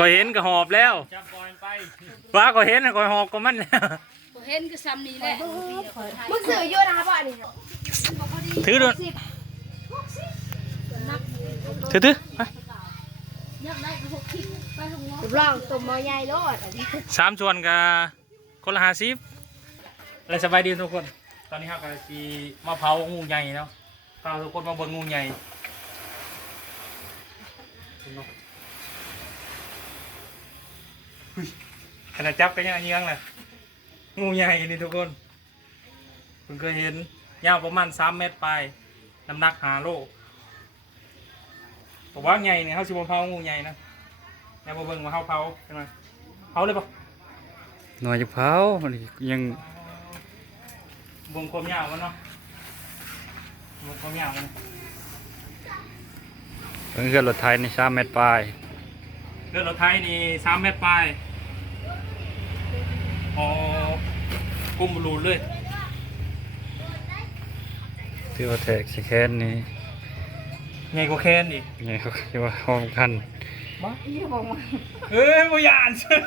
ก็เห็นก็หอบแล้วจับปล่อยไปว่าก็เห็นก็หอบก็มันแล้วเห็นก็ซ้ำนี่แหละมึงซื้อเยอะนะบ่นี่ถือด้วยถือลองตุ่มมอใหญ่โลด3ส่วนกับคนละ50และสบายดีทุกคนตอนนี้ครับก็สิมาเผางูใหญ่เนาะพาทุกคนมาเบิ่งงูใหญ่ขนาดจับก็ยังเยื้องเลยงูใหญ่นี่ทุกคนเพิ่งเคยเห็นยาวประมาณ3 เมตรปลายน้ำหนัก5 โลบอกว่าใหญ่เนี่ยเขาสิบเผางูใหญ่นะแล้วมาเบิ่งมาเผาใช่ไหมเผาเลยปะหน่อยจะเผายังบ่งความยาวมันเนาะบ่งความยาวมันเรือรถไทยนี่3 เมตรปลายเรือรถไทยนี่3 เมตรปลายอ๋อกุมรูนเลยที่ว่าแทกสแคนนี่ใหญ่กว่าแคนอีกใหญ่กว่าที่ว่าห้องคันมาอีห้องมาเฮ้ยบ่ยานเฉย